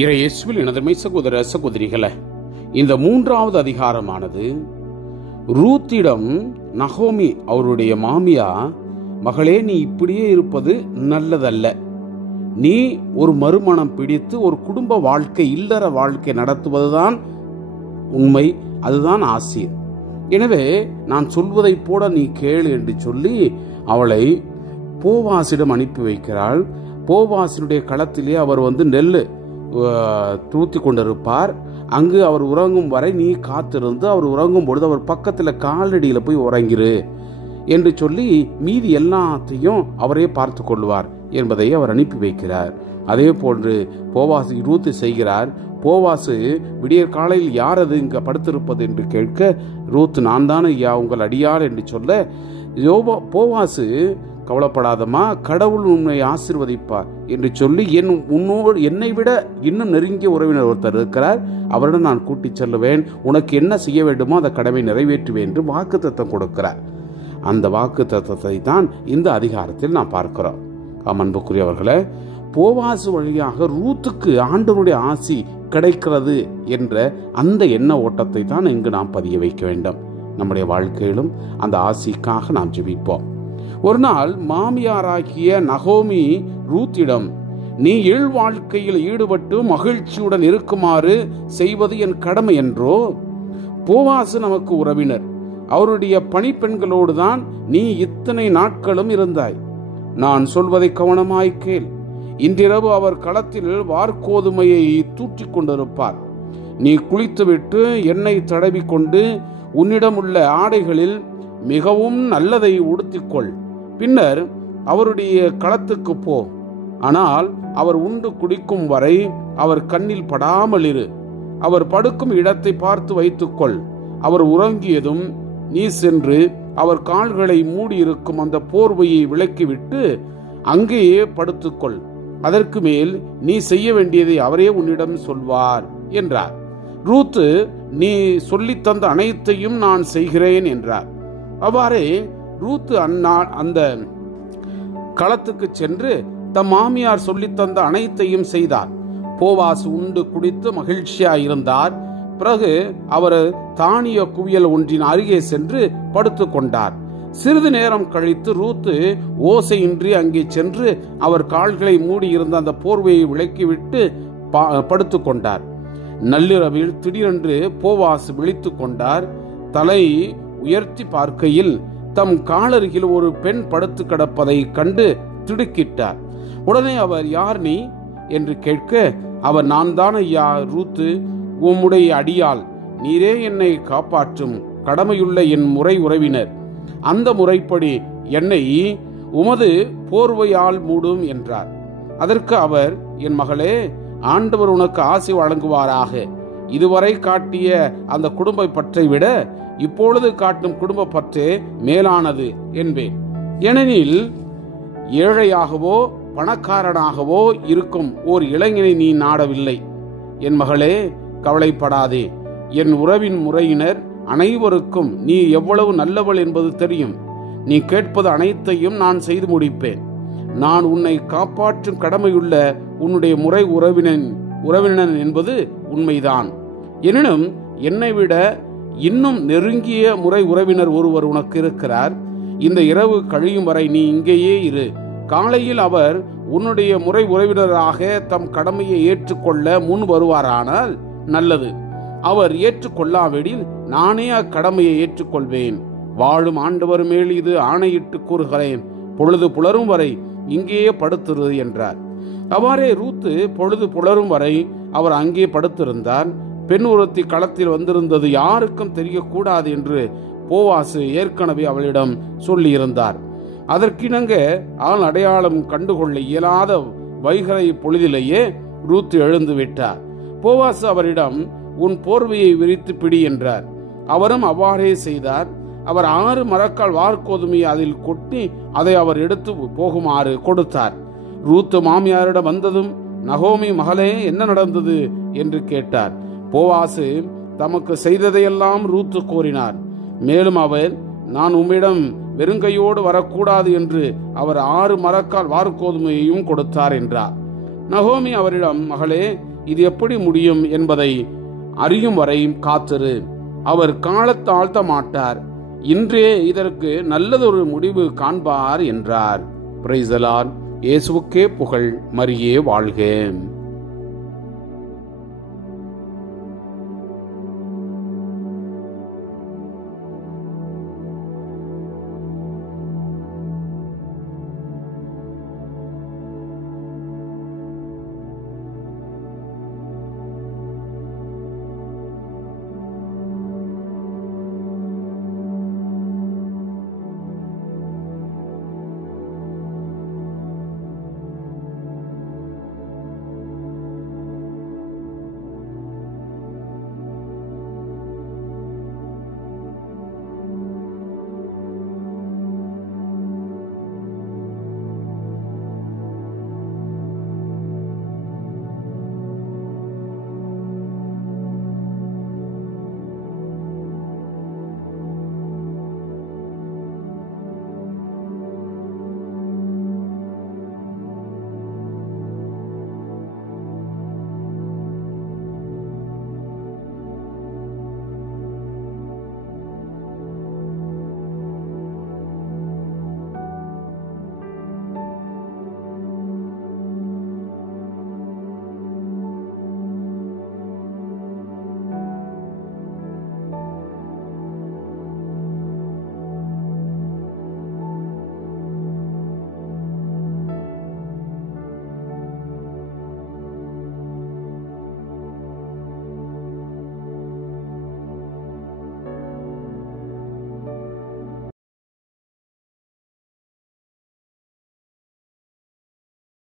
இயேசுவில் எனதமை சகோதர சகோதரிகளே, இந்த 3வது அதிகாரமானது ரூத்திடம் நகோமி அவருடைய மாமியா, மகளே, நீ இப்படியே இருப்பது நல்லதல்ல. நீ ஒரு மறுமணம் பிடித்து ஒரு குடும்ப வாழ்க்கை, இல்லற வாழ்க்கை நடத்துவதுதான் உண்மை, அதுதான் ஆசீர். எனவே நான் சொல்வதை போல நீ கேளு என்று சொல்லி அவளை போவாசிடம் அனுப்பி வைக்கிறாள். போவாசினுடைய களத்திலே அவர் நெல் தூத்தி கொண்டிருப்பார். அங்கு அவர் உறங்கும் வரை நீ காத்திருந்து, அவர் உறங்கும் பொழுது அவர் பக்கத்தில் காலடியில போய் உறங்கிரு என்று சொல்லி மீதி எல்லாத்தையும் அவரே பார்த்து கொள்வார் என்பதை அவர் அனுப்பி வைக்கிறார். அதே போன்று போவாசு ரூத்து செய்கிறார். போவாசு விடியற் காலையில் யார் அது இங்க படுத்திருப்பது என்று கேட்க, ரூத்து நான் தானே ஐயா உங்கள் அடியார் என்று சொல்ல, போவாசு கவலைப்படாதமா, கடவுள் உன்னை ஆசீர்வதிப்பார் என்று சொல்லி என்னை விட இன்னும் நெருங்கிய உறவினர் ஒருத்தர் இருக்கிறார், அவரிடம் நான் கூட்டிச் செல்லுவேன், உனக்கு என்ன செய்ய வேண்டுமோ அந்த கடமை நிறைவேற்றுவேன் என்று வாக்குத்தத்தம் கொடுக்கிறார். அந்த வாக்குத்தத்தத்தை தான் இந்த அதிகாரத்தில் நாம் பார்க்கிறோம். அன்புக்குரியவர்களே, போவாசு வழியாக ரூத்துக்கு ஆண்டவருடைய ஆசி கிடைக்கிறது என்ற அந்த எண்ண ஓட்டத்தை தான் இங்கு நாம் பதிய வைக்க வேண்டும். நம்முடைய வாழ்க்கையிலும் அந்த ஆசிக்காக நாம் ஜெபிப்போம். ஒரு நாள் மாமியாராகிய நகோமி ரூத்திடம், நீ இழ் வாழ்க்கையில் ஈடுபட்டு மகிழ்ச்சியுடன் இருக்குமாறு செய்வது என் கடமை என்றோ? போவாசு நமக்கு உறவினர், அவருடைய பணிப்பெண்களோடு தான் நீ இத்தனை நாட்களும் இருந்தாய். நான் சொல்வதை கவனமாய் கேள். இன்றிரவு அவர் களத்தில் வார்கோதுமையை தூற்றிக் கொண்டிருப்பார். நீ குளித்துவிட்டு எண்ணெய் தடவி கொண்டு உன்னிடம் உள்ள ஆடைகளில் மிகவும் நல்லதை உடுத்திக்கொள். பின்னர் அவருடைய களத்துக்கு போ. ஆனால் அவர் உண்டு குடிக்கும் வரை அவர் கண்ணில் படாமல் இரு. அவர் படுக்கும் இடத்தை பார்த்து வைத்துக்கொள். அவர் உறங்கியதும் நீ சென்று அவர் கால்களை மூடியிருக்கும் அந்த போர்வையை விலக்கிவிட்டு அங்கேயே படுத்துக்கொள். அதற்கு மேல் நீ செய்ய வேண்டியதை அவரே உன்னிடம் சொல்வார் என்றார். ரூத்து, நீ சொல்லித்தந்த அனைத்தையும் நான் செய்கிறேன் என்றார். அவ்வாறே ரூத்து அந்த களத்துக்கு சென்று தம் மாமியார் சொல்லித்தந்த அனைத்தையும் செய்தார். போவாசு உண்டு குடித்து மகிழ்ச்சியாயிருந்தார். பிறகு அவர் தானிய குவியல் ஒன்றின் அருகே சென்று படுத்து கொண்டார். சிறிது நேரம் கழித்து ரூத்து ஓசையின்றி அங்கே சென்று அவர் கால்களை மூடியிருந்த அந்த போர்வையை விலக்கிவிட்டு படுத்து கொண்டார். நள்ளிரவில் திடீரென்று போவாசு விழித்து கொண்டார். தலை உயர்த்தி பார்க்கையில் தம் காலருகில் ஒரு பெண் படுத்து கிடப்பதை கண்டு திடுக்கிட்டார். உடனே அவர், யார் நீ என்று கேட்க, அவர், நான் தான் ஐயா ரூத்து, உம்முடைய அடியாள். நீரே என்னை காப்பாற்றும் கடமையுள்ள என் முறை உறவினர். அந்த முறைப்படி என்னை உமது போர்வையால் மூடும் என்றார். அதற்கு அவர், என் மகளே, ஆண்டவர் உனக்கு ஆசி வழங்குவாராக. இதுவரை காட்டிய அந்த குடும்ப பற்றை விட இப்பொழுது காட்டும் குடும்ப பற்றே மேலானது என்பேன். ஏனெனில் ஏழையாகவோ பணக்காரனாகவோ இருக்கும் ஓர் இளைஞனை நீ நாடவில்லை. என் மகளே, கவலைப்படாதே. என் உறவின் முறையினர் அனைவருக்கும் நீ எவ்வளவு நல்லவள் என்பது தெரியும். நீ கேட்பது அனைத்தையும் நான் செய்து முடிப்பேன். நான் உன்னை காப்பாற்றும் கடமையுள்ள உன்னுடைய முறை உறவினன் என்பது உண்மைதான். எனினும் என்னை விட இன்னும் நெருங்கிய முறை உறவினர் ஒருவர் உனக்கு இருக்கிறார். இந்த இரவு கழியும் வரை நீ இங்கேயே இரு. காலையில் அவர் உன்னுடைய முறை உறவினராக தம் கடமையை ஏற்றுக்கொள்ள முன் வருவாரானால் நல்லது. அவர் ஏற்றுக்கொள்ளாவிடில் நானே அக்கடமையை ஏற்றுக்கொள்வேன். வாழும் ஆண்டவர் மேல் இது ஆணையிட்டு கூறுகிறேன். பொழுது புலரும் வரை இங்கேயே படுத்திரு என்றார். அவ்வாறே ரூத்து பொழுது புலரும் வரை அவர் அங்கே படுத்திருந்தார். பெண் ஒருத்தி களத்தில் வந்திருந்தது யாருக்கும் தெரியக்கூடாது என்று போவாசு ஏற்கனவே அவளிடம் சொல்லியிருந்தார். அதற்கிணங்க ஆள் அடையாளம் கண்டுகொள்ள இயலாத வைகரை பொழுதிலேயே ரூத்து எழுந்து விட்டார். போவாசு அவரிடம், உன் போர்வையை விரித்து பிடி என்றார். அவரும் அவ்வாறே செய்தார். அவர் 6 மரக்கால் வார்கோதுமையை அதில் கொட்டி அதை அவர் எடுத்து போகுமாறு கொடுத்தார். ரூத்து மாமியாரிடம் வந்ததும், நகோமி, மகளே, என்ன நடந்தது என்று கேட்டார். போவாசு தமக்கு செய்ததையெல்லாம் ரூத்து கூறினார். மேலும் அவர், நான் உம்மிடம் வெறுங்கையோடு வரக்கூடாது என்று அவர் 6 மரக்கால் வார்கோதுமையையும் கொடுத்தார் என்றார். நகோமி அவரிடம், மகளே, இது எப்படி முடியும் என்பதை அறியும் வரை காத்திரு. அவர் காலத்தாழ்த்த மாட்டார். இன்றே இதற்கு நல்லதொரு முடிவு காண்பார் என்றார். Praise the Lord. இயேசுவுக்கே புகழ். மரியே வாழ்க.